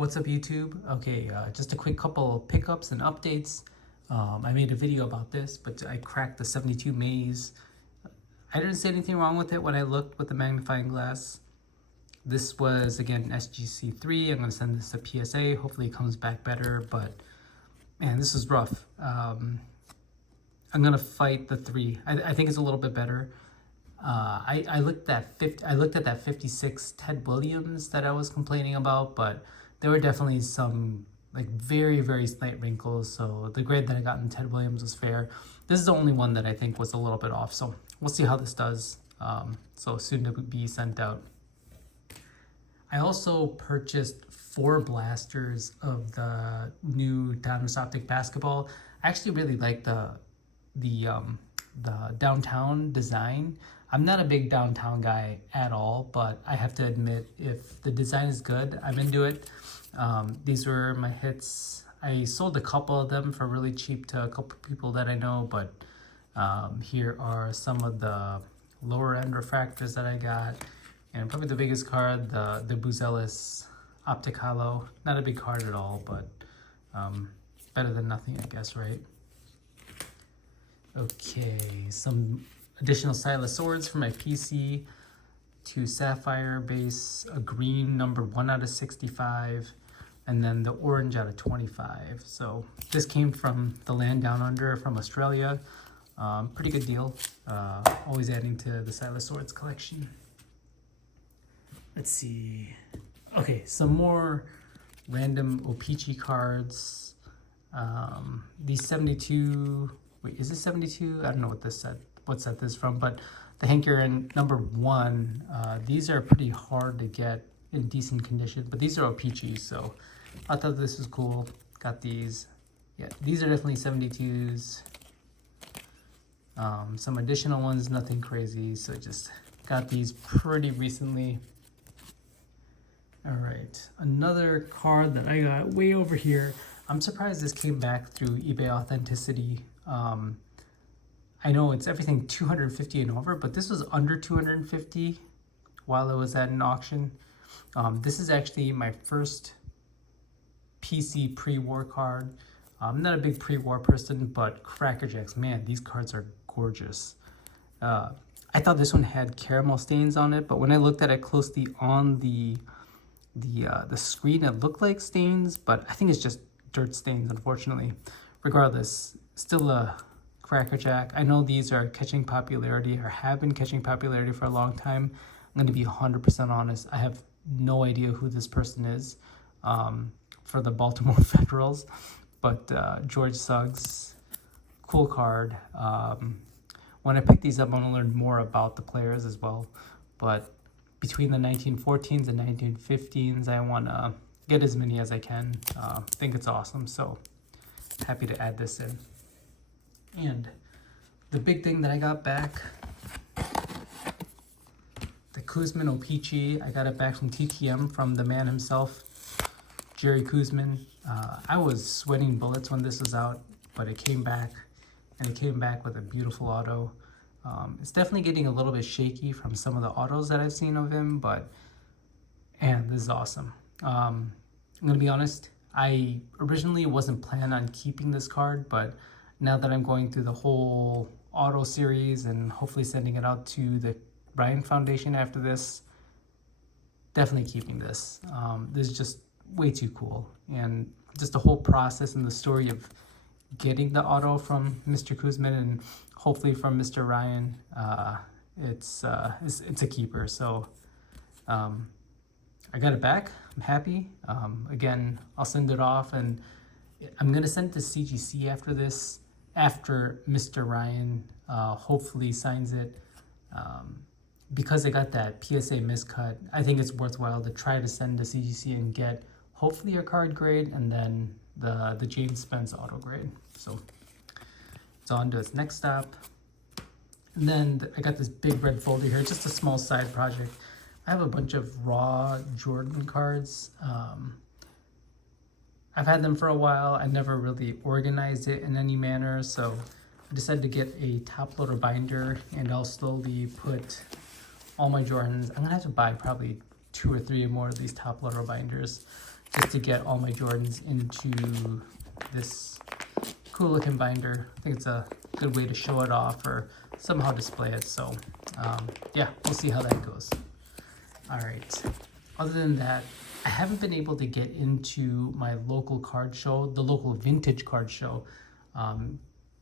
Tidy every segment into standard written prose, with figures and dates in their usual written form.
What's up, YouTube? Okay, just a quick couple pickups and updates. I made a video about this, but I cracked the 72 maze. I didn't see anything wrong with it when I looked with the magnifying glass. This was, again, SGC3. I'm going to send this to PSA. Hopefully it comes back better, but man, this is rough. I'm going to fight the 3. I think it's a little bit better. I looked at that 56 Ted Williams that I was complaining about, but there were definitely some like very, very slight wrinkles. So the grade that I got in Ted Williams was fair. This is the only one that I think was a little bit off. So we'll see how this does. So soon to be sent out. I also purchased 4 blasters of the new Donruss Optic basketball. I actually really like the downtown design. I'm not a big downtown guy at all, but I have to admit, if the design is good, I'm into it. These were my hits. I sold a couple of them for really cheap to a couple people that I know, but here are some of the lower end refractors that I got. And probably the biggest card, the Buzelis Optic Hollow. Not a big card at all, but better than nothing, I guess, right? Okay, some additional Silas swords for my PC. 2 sapphire base, a green number 1 out of 65, and then the orange out of 25. So this came from the land down under from Australia. Pretty good deal. Always adding to the Silas swords collection. Let's see. Okay, some more random O-Pee-Chee cards. These 72. Wait, is this 72? I don't know what this what set this is from, but the Hankering number 1. These are pretty hard to get in decent condition, but these are O-Pee-Chees, so I thought this was cool. Got these. Yeah, these are definitely 72s. Some additional ones, nothing crazy, so just got these pretty recently. All right, another card that I got way over here. I'm surprised this came back through eBay Authenticity. I know it's everything 250 and over, but this was under 250 while it was at an auction. This is actually my first PC pre-war card. I'm not a big pre-war person, but Cracker Jacks, man, these cards are gorgeous. I thought this one had caramel stains on it, but when I looked at it closely on the screen, it looked like stains, but I think it's just dirt stains, unfortunately. Regardless, still a Cracker Jack. I know these are catching popularity, or have been catching popularity for a long time. I'm going to be 100% honest. I have no idea who this person is for the Baltimore Federals, but George Suggs, cool card. When I pick these up, I'm going to learn more about the players as well, but between the 1914s and 1915s, I want to get as many as I can. I think it's awesome, so happy to add this in. And the big thing that I got back, the Koosman O-Pee-Chee. I got it back from TTM from the man himself, Jerry Koosman. I was sweating bullets when this was out, but it came back, and it came back with a beautiful auto. It's definitely getting a little bit shaky from some of the autos that I've seen of him, but man, this is awesome. I'm gonna be honest, I originally wasn't planning on keeping this card, but now that I'm going through the whole auto series and hopefully sending it out to the Ryan Foundation after this, definitely keeping this. This is just way too cool, and just the whole process and the story of getting the auto from Mr. Koosman and hopefully from Mr. Ryan, it's a keeper. So I got it back. I'm happy. Again, I'll send it off, and I'm gonna send it to CGC after this, after Mr. Ryan hopefully signs it. Because I got that PSA miscut, I think it's worthwhile to try to send to CGC and get hopefully a card grade and then the James Spence auto grade. So it's on to its next stop. And then I got this big red folder here, just a small side project. I have a bunch of raw Jordan cards. I've had them for a while. I never really organized it in any manner, so I decided to get a top loader binder, and I'll slowly put all my Jordans. I'm gonna have to buy probably 2 or 3 more of these top loader binders just to get all my Jordans into this cool looking binder. I think it's a good way to show it off or somehow display it. So yeah, we'll see how that goes. All right. Other than that, I haven't been able to get into my local card show, the local vintage card show.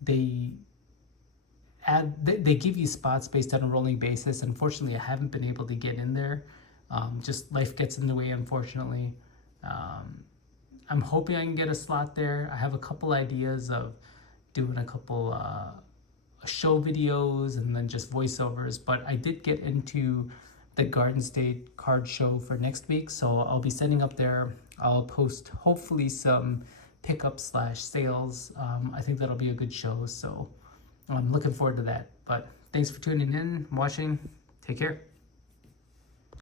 They give you spots based on a rolling basis. Unfortunately, I haven't been able to get in there. Just life gets in the way, unfortunately. I'm hoping I can get a slot there. I have a couple ideas of doing a couple show videos and then just voiceovers, but I did get into the Garden State card show for next week, so I'll be setting up there. I'll post hopefully some pickups / sales. I think that'll be a good show, so I'm looking forward to that. But thanks for tuning in, watching. Take care.